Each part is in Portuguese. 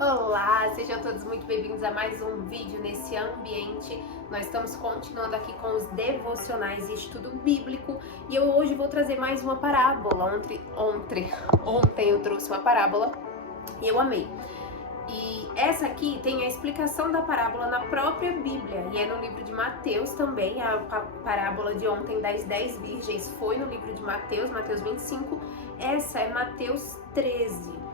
Olá, sejam todos muito bem-vindos a mais um vídeo nesse ambiente. Nós estamos continuando aqui com os devocionais e estudo bíblico e eu hoje vou trazer mais uma parábola. Ontem eu trouxe uma parábola e eu amei. E essa aqui tem a explicação da parábola na própria Bíblia e é no livro de Mateus também. A parábola de ontem das 10 virgens foi no livro de Mateus, Mateus 25. Essa é Mateus 13.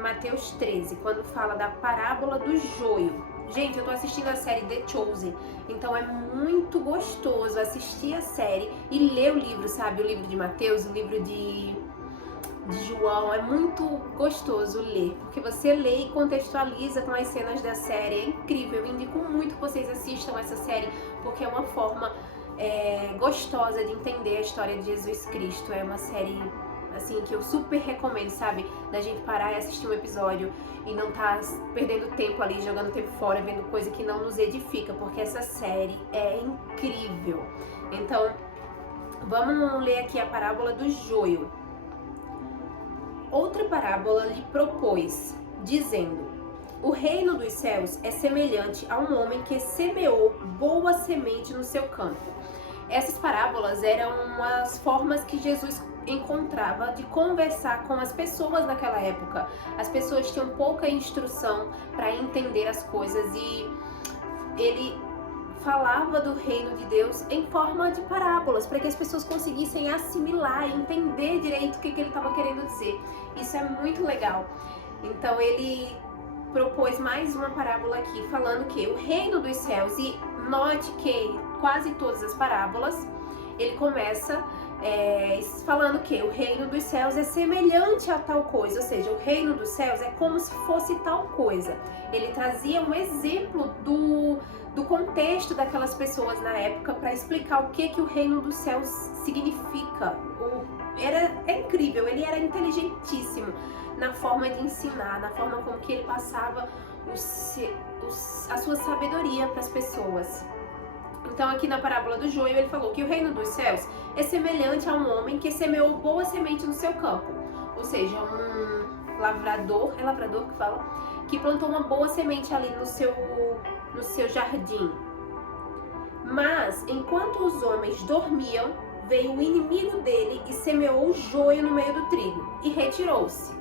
Mateus 13, quando fala da parábola do joio. Gente, eu tô assistindo a série The Chosen, então é muito gostoso assistir a série e ler o livro, sabe? O livro de Mateus, o livro de João, é muito gostoso ler, porque você lê e contextualiza com as cenas da série, é incrível. Eu indico muito que vocês assistam essa série, porque é uma forma gostosa de entender a história de Jesus Cristo. É uma série assim, que eu super recomendo, sabe? Da gente parar e assistir um episódio e não tá perdendo tempo ali, jogando tempo fora, vendo coisa que não nos edifica, porque essa série é incrível. Então, vamos ler aqui a parábola do joio. Outra parábola lhe propôs, dizendo: o reino dos céus é semelhante a um homem que semeou boa semente no seu campo. Essas parábolas eram as formas que Jesus encontrava de conversar com as pessoas naquela época. As pessoas tinham pouca instrução para entender as coisas e ele falava do reino de Deus em forma de parábolas, para que as pessoas conseguissem assimilar e entender direito o que ele estava querendo dizer. Isso é muito legal. Então ele propôs mais uma parábola aqui, falando que o reino dos céus, e note que quase todas as parábolas, ele começa falando que o reino dos céus é semelhante a tal coisa, ou seja, o reino dos céus é como se fosse tal coisa. Ele trazia um exemplo do contexto daquelas pessoas na época para explicar o que o reino dos céus significa. É incrível, ele era inteligentíssimo na forma de ensinar, na forma como que ele passava a sua sabedoria para as pessoas. Então aqui na parábola do joio ele falou que o reino dos céus é semelhante a um homem que semeou boa semente no seu campo. Ou seja, um lavrador, é lavrador que fala, que plantou uma boa semente ali no seu jardim. Mas enquanto os homens dormiam, veio o inimigo dele e semeou o joio no meio do trigo e retirou-se.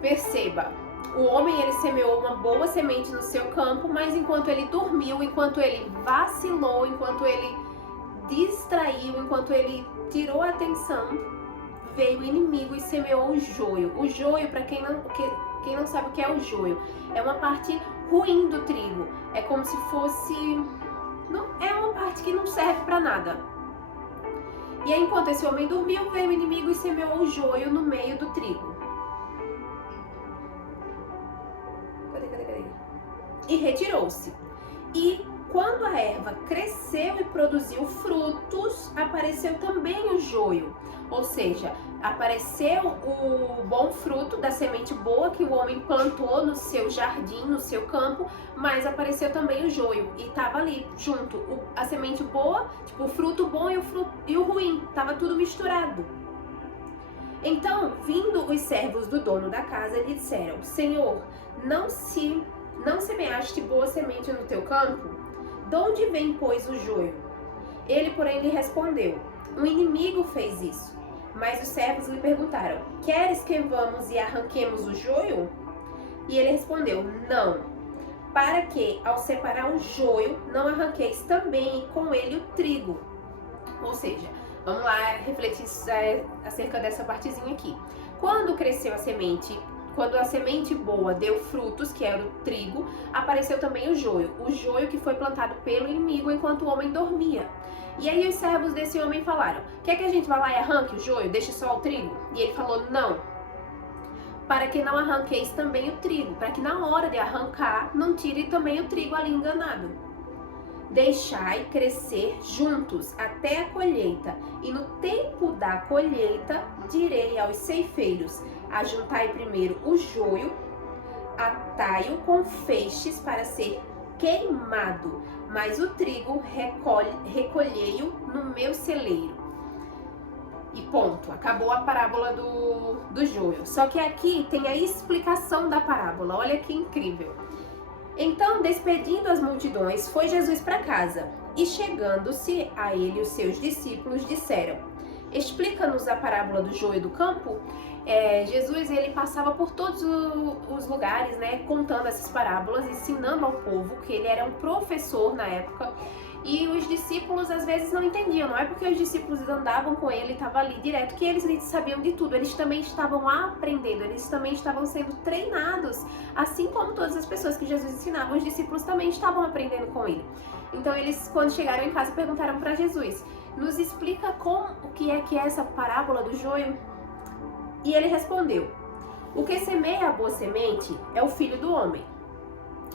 Perceba, o homem ele semeou uma boa semente no seu campo, mas enquanto ele dormiu, enquanto ele vacilou, enquanto ele distraiu, enquanto ele tirou a atenção, veio o inimigo e semeou o joio. O joio, para quem não sabe o que é o joio, é uma parte ruim do trigo. É como se fosse... é uma parte que não serve para nada. E aí, enquanto esse homem dormiu, veio o inimigo e semeou o joio no meio do trigo. E retirou-se. E quando a erva cresceu e produziu frutos, apareceu também o joio. Ou seja, apareceu o bom fruto da semente boa que o homem plantou no seu jardim, no seu campo, mas apareceu também o joio. E estava ali junto, a semente boa, tipo o fruto bom e o ruim, estava tudo misturado. Então, vindo os servos do dono da casa, lhe disseram: Senhor, não semeaste boa semente no teu campo? De onde vem, pois, o joio? Ele, porém, lhe respondeu: um inimigo fez isso. Mas os servos lhe perguntaram: queres que vamos e arranquemos o joio? E ele respondeu: não, para que, ao separar o joio, não arranqueis também com ele o trigo. Ou seja, vamos lá refletir acerca dessa partezinha aqui. Quando cresceu a semente, quando a semente boa deu frutos, que era o trigo, apareceu também o joio que foi plantado pelo inimigo enquanto o homem dormia. E aí os servos desse homem falaram: quer que a gente vá lá e arranque o joio, deixe só o trigo? E ele falou: não, para que não arranqueis também o trigo, para que na hora de arrancar não tire também o trigo ali enganado. Deixai crescer juntos até a colheita, e no tempo da colheita direi aos ceifeiros: ajuntai primeiro o joio, atai-o com feixes para ser queimado, mas o trigo recolhei-o no meu celeiro. E ponto, acabou a parábola do joio. Só que aqui tem a explicação da parábola, olha que incrível. Então, despedindo as multidões, foi Jesus para casa. E chegando-se a ele, os seus discípulos disseram: explica-nos a parábola do joio do campo. Jesus, ele passava por todos os lugares, né, contando essas parábolas, ensinando ao povo, que ele era um professor na época. E os discípulos às vezes não entendiam, não é porque os discípulos andavam com ele, estavam ali direto, que eles sabiam de tudo. Eles também estavam aprendendo, eles também estavam sendo treinados, assim como todas as pessoas que Jesus ensinava, os discípulos também estavam aprendendo com ele. Então eles, quando chegaram em casa, perguntaram para Jesus: nos explica o que é essa parábola do joio? E ele respondeu: o que semeia a boa semente é o Filho do Homem,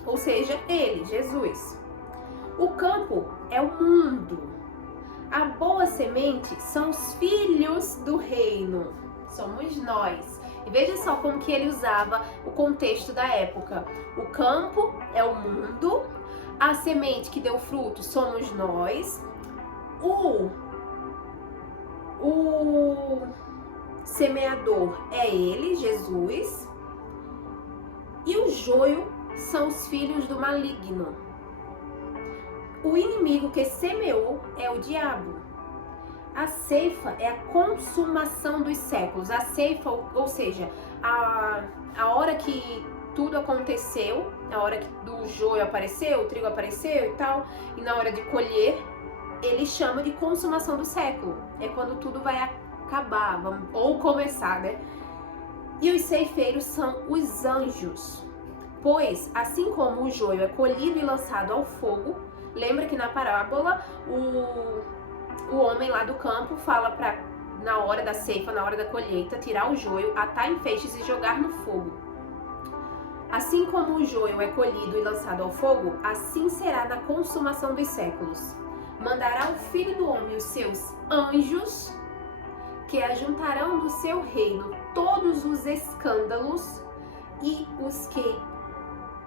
ou seja, ele, Jesus. O campo é o mundo. A boa semente são os filhos do reino. Somos nós. E veja só como que ele usava o contexto da época. O campo é o mundo. A semente que deu fruto somos nós. O semeador é ele, Jesus. E o joio são os filhos do maligno. O inimigo que semeou é o diabo. A ceifa é a consumação dos séculos. A ceifa, ou seja, a hora que tudo aconteceu, a hora que do joio apareceu, o trigo apareceu e tal, e na hora de colher, ele chama de consumação do século. É quando tudo vai acabar, ou começar, né? E os ceifeiros são os anjos. Pois, assim como o joio é colhido e lançado ao fogo, lembra que na parábola o homem lá do campo fala para, na hora da ceifa, na hora da colheita, tirar o joio, atar em feixes e jogar no fogo. Assim como o joio é colhido e lançado ao fogo, assim será na consumação dos séculos. Mandará o Filho do Homem os seus anjos, que ajuntarão do seu reino todos os escândalos e os que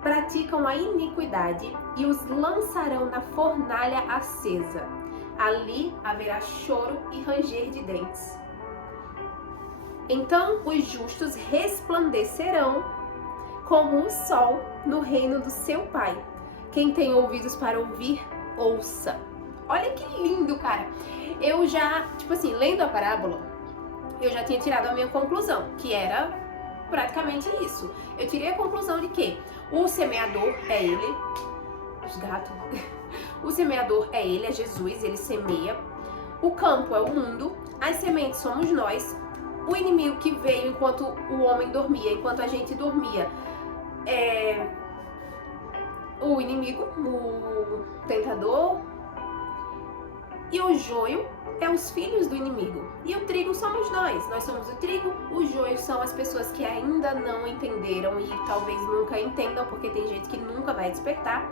praticam a iniquidade, e os lançarão na fornalha acesa. Ali haverá choro e ranger de dentes. Então os justos resplandecerão como o sol no reino do seu Pai. Quem tem ouvidos para ouvir, ouça. Olha que lindo, cara. Eu já, lendo a parábola, eu já tinha tirado a minha conclusão, que era praticamente isso. Eu tirei a conclusão de que o semeador é ele, os gatos. O semeador é ele, é Jesus, ele semeia. O campo é o mundo, as sementes somos nós. O inimigo que veio enquanto o homem dormia, enquanto a gente dormia, é o inimigo, o tentador. E o joio é os filhos do inimigo. E o trigo somos nós. Nós somos o trigo, o joio são as pessoas que ainda não entenderam e talvez nunca entendam, porque tem gente que nunca vai despertar.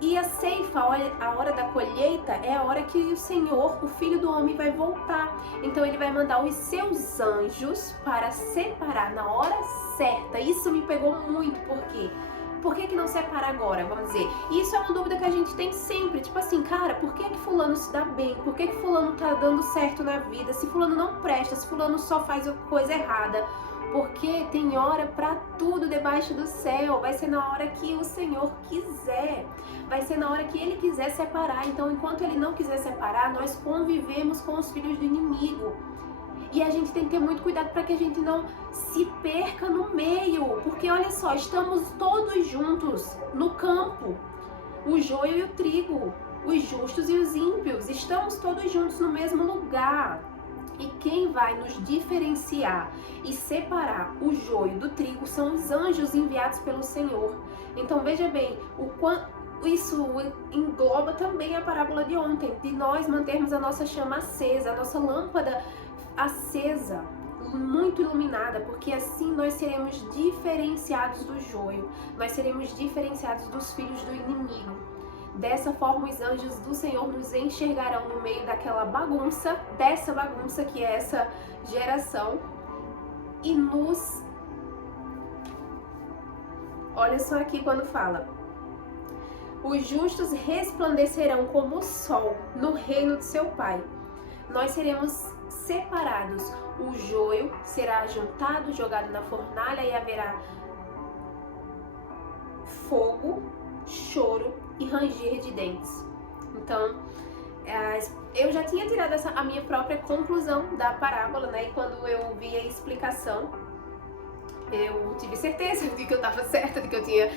E a ceifa, a hora da colheita, é a hora que o Senhor, o Filho do Homem, vai voltar. Então ele vai mandar os seus anjos para separar na hora certa. Isso me pegou muito, porque por que não separa agora, vamos dizer? E isso é uma dúvida que a gente tem sempre, cara, por que fulano se dá bem? Por que fulano tá dando certo na vida? Se fulano não presta, se fulano só faz coisa errada? Porque tem hora pra tudo debaixo do céu. Vai ser na hora que o Senhor quiser. Vai ser na hora que Ele quiser separar. Então, enquanto Ele não quiser separar, nós convivemos com os filhos do inimigo. E a gente tem que ter muito cuidado para que a gente não se perca no meio. Porque, olha só, estamos todos juntos no campo. O joio e o trigo. Os justos e os ímpios. Estamos todos juntos no mesmo lugar. E quem vai nos diferenciar e separar o joio do trigo são os anjos enviados pelo Senhor. Então veja bem, o quanto isso engloba também a parábola de ontem, de nós mantermos a nossa chama acesa, a nossa lâmpada acesa, muito iluminada, porque assim nós seremos diferenciados do joio, nós seremos diferenciados dos filhos do inimigo. Dessa forma, os anjos do Senhor nos enxergarão no meio daquela bagunça, dessa bagunça que é essa geração, e nos... Olha só aqui quando fala: os justos resplandecerão como o sol no reino do seu Pai. Nós seremos separados. O joio será juntado, jogado na fornalha e haverá fogo, choro e ranger de dentes. Então, eu já tinha tirado a minha própria conclusão da parábola, né? E quando eu vi a explicação, eu tive certeza de que eu estava certa, de que eu tinha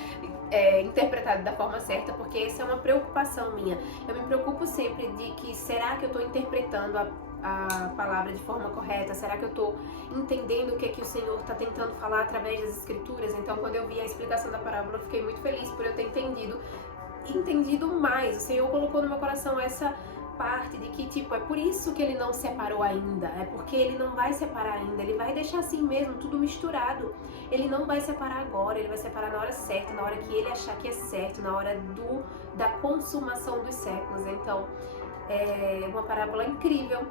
interpretado da forma certa, porque essa é uma preocupação minha. Eu me preocupo sempre de que, será que eu estou interpretando a palavra de forma correta? Será que eu estou entendendo o que é que o Senhor está tentando falar através das Escrituras? Então, quando eu vi a explicação da parábola, eu fiquei muito feliz por eu ter entendido mais. O Senhor colocou no meu coração essa parte de que, tipo, é por isso que ele não separou ainda, é porque ele não vai separar ainda, ele vai deixar assim mesmo, tudo misturado. Ele não vai separar agora, ele vai separar na hora certa, na hora que ele achar que é certo, na hora da consumação dos séculos. Então, é uma parábola incrível,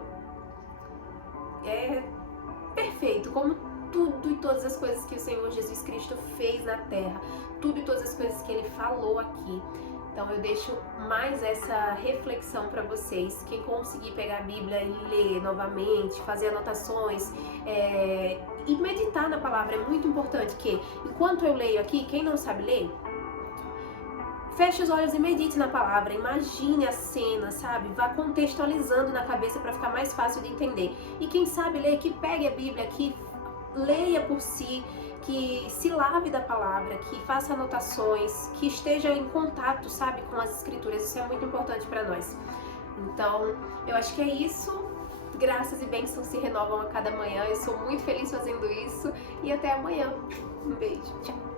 é perfeito, como tudo e todas as coisas que o Senhor Jesus Cristo fez na terra, tudo e todas as coisas que ele falou aqui. Então eu deixo mais essa reflexão para vocês. Quem conseguir pegar a Bíblia e ler novamente, fazer anotações e meditar na palavra, é muito importante que, enquanto eu leio aqui, quem não sabe ler, feche os olhos e medite na palavra, imagine a cena, sabe? Vá contextualizando na cabeça para ficar mais fácil de entender. E quem sabe ler, que pegue a Bíblia, que leia por si, que se lave da palavra, que faça anotações, que esteja em contato, sabe, com as Escrituras. Isso é muito importante para nós. Então, eu acho que é isso. Graças e bênçãos se renovam a cada manhã. Eu sou muito feliz fazendo isso. E até amanhã. Um beijo. Tchau.